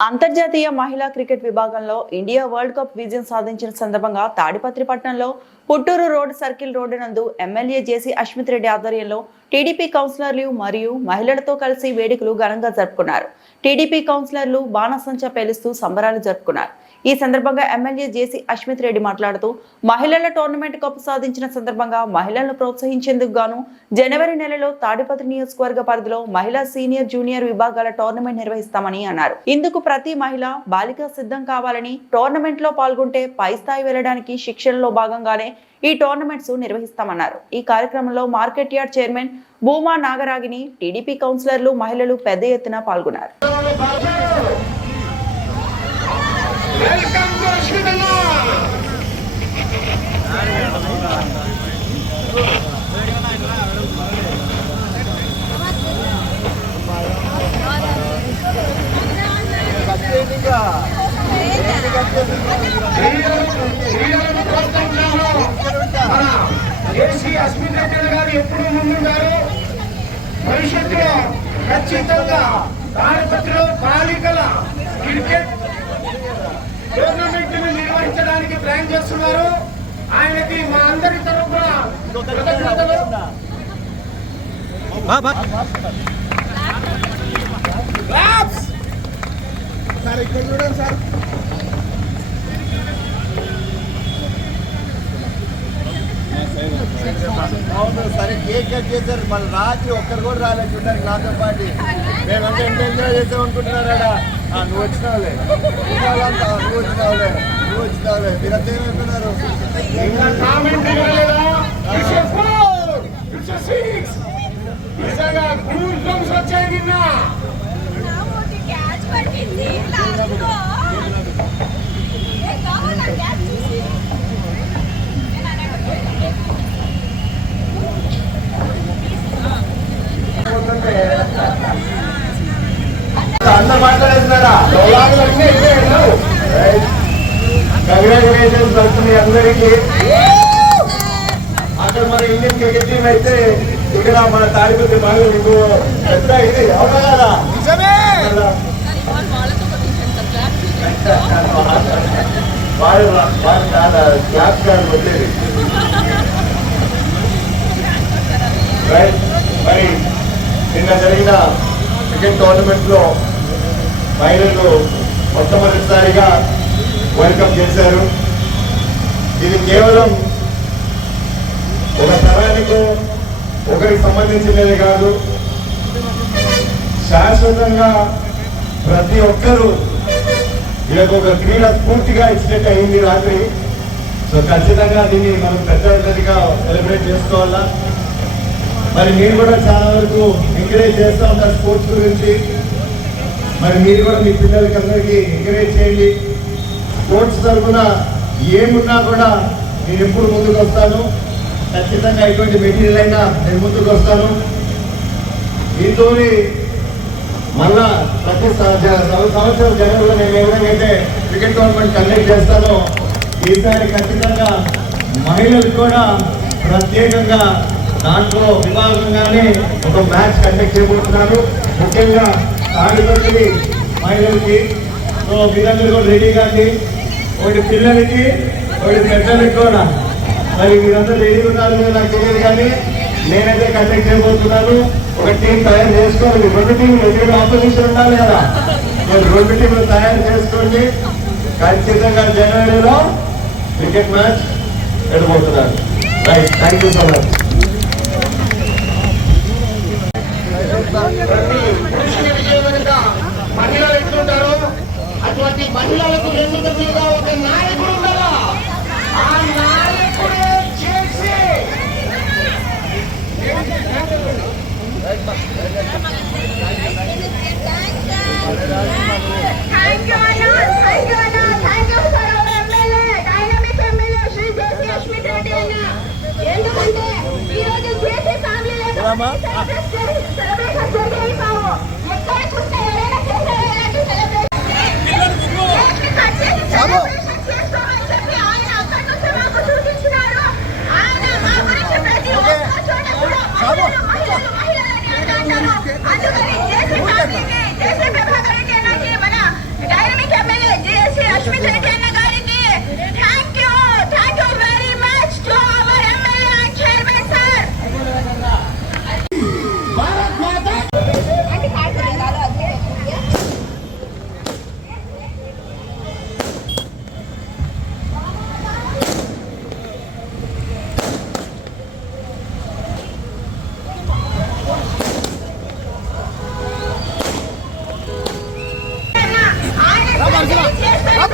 అంతర్జాతీయ మహిళా క్రికెట్ విభాగంలో ఇండియా వరల్డ్ కప్ విజయం సాధించిన సందర్భంగా తాడిపత్రి పట్టణంలో పుట్టూరు రోడ్ సర్కిల్ రోడ్డు నందు ఎమ్మెల్యే జేసీ అశ్మిత్ రెడ్డి ఆధ్వర్యంలో టీడీపీ కౌన్సిలర్లు మరియు మహిళలతో కలిసి వేడుకలు ఘనంగా జరుపుకున్నారు. టీడీపీ కౌన్సిలర్లు బాణసంచ పేలుస్తూ సంబరాలు జరుపుకున్నారు. ఈ సందర్భంగా ఎమ్మెల్యే జేసీ అశ్మిత్ రెడ్డి మాట్లాడుతూ మహిళల టోర్నమెంట్ కప్ సాధించిన సందర్భంగా మహిళలను ప్రోత్సహించేందుకు గాను జనవరి నెలలో తాడిపత్రి నియోజకవర్గ పరిధిలో మహిళా సీనియర్ జూనియర్ విభాగాల టోర్నమెంట్ నిర్వహిస్తామని అన్నారు. ఇందుకు ప్రతి మహిళ బాలిక సిద్ధం కావాలని టోర్నమెంట్లో పాల్గొంటే పై స్థాయి వెళ్ళడానికి శిక్షణలో భాగంగానే ఈ టోర్నమెంట్స్ నిర్వహిస్తామన్నారు. ఈ కార్యక్రమంలో market yard chairman Bhuma Nagaragini TDP కౌన్సిలర్లు మహిళలు పెద్ద ఎత్తున పాల్గొన్నారు. ఏసీ అస్మిత్ రెడ్డి గారు ఎప్పుడు ముందున్నారు భవిష్యత్తులో ఖచ్చితంగా తాడిపత్రిలో బాలికల క్రికెట్ టోర్నమెంట్ను నిర్వహించడానికి ప్లాన్ చేస్తున్నారు ఆయనకి మా అందరి తరఫున కృతజ్ఞతలు Claps! సార్ ఇక్కడ చూడండి సార్. అవును సరే కేక్ కట్ చేశారు. మళ్ళీ రాత్రి ఒక్కరు కూడా రాలేదు చూడడానికి నాతో పాటు. మేమంతా ఎంత ఎంజాయ్ చేసాం అనుకుంటున్నారా నువ్వు వచ్చినావులే. నువ్వు వచ్చినావులే నువ్వు వచ్చినావులే. మీరంతా ఏమంటున్నారు అందరు మాట్లాడేస్తున్నారా? కంగ్రాచులేషన్స్ వస్తుంది అందరికీ. అక్కడ మన ఇండియన్ క్రికెట్ టీం అయితే ఇక్కడ మన తాడిపత్రి బాగా మీకు పెద్ద ఇది. అవునా కదా? కదా? వాడు వాడు చాలా క్లాస్ కాదు వచ్చేది రైట్. మరి నిన్న జరిగిన క్రికెట్ టోర్నమెంట్లో మహిళలు మొట్టమొదటిసారిగా వరల్డ్ కప్ చేశారు ఇది కేవలం ఒక తరానికో ఒకరికి సంబంధించినది కాదు. శాశ్వతంగా ప్రతి ఒక్కరూ వీళ్ళకు ఒక క్రీడ పూర్తిగా ఇచ్చినట్టు అయింది రాత్రి. సో ఖచ్చితంగా దీన్ని మనం పెద్ద పెద్దదిగా సెలబ్రేట్ చేసుకోవాలా? మరి మీరు కూడా చాలా వరకు ఎంకరేజ్ చేస్తూ ఉంటారు స్పోర్ట్స్ గురించి. మరి మీరు కూడా మీ పిల్లలకి అందరికీ ఎంకరేజ్ చేయండి. స్పోర్ట్స్ తరఫున ఏమున్నా కూడా నేను ఎప్పుడు ముందుకు వస్తాను ఖచ్చితంగా ఎటువంటి మెటీరియల్ అయినా నేను ముందుకు వస్తాను దీంతో మళ్ళా ప్రతి స- సంవత్సరం జనవరిలో నేను ఏ అయితే క్రికెట్ టోర్నమెంట్ కండక్ట్ చేస్తానో ఈసారి ఖచ్చితంగా మహిళలు కూడా ప్రత్యేకంగా దాంట్లో విభాగంగానే ఒక మ్యాచ్ కండక్ట్ చేయబోతున్నారు. ముఖ్యంగా తాడిపత్రి మహిళలకి సో మీరందరూ కూడా రెడీ కానీ ఒకటి పిల్లలకి ఒకటి పెద్దలకి కూడా. మరి మీరందరూ రెడీ ఉన్నారు నాకు తెలియదు కానీ నేనైతే కండక్ట్ చేయబోతున్నాను. ఒక టీం తయారు చేసుకోవాలి రెండు టీంలు ఎదురు ఆపోజిషన్ ఉండాలి కదా. మరి రెండు టీంలు తయారు చేసుకోండి. ఖచ్చితంగా జనవరిలో cricket match వెళ్ళబోతున్నారు right thank you so much ప్రతి పురుషుని విజయం వెనుక మహిళలు ఎట్లుంటారో? అటువంటి మహిళలకు రెండు విధంగా ఒక నాయకుడు ఉండాలా? ఆ నాయకుడు చేసి థ్యాంక్ యూ అన్న థ్యాంక్ చేస్తారు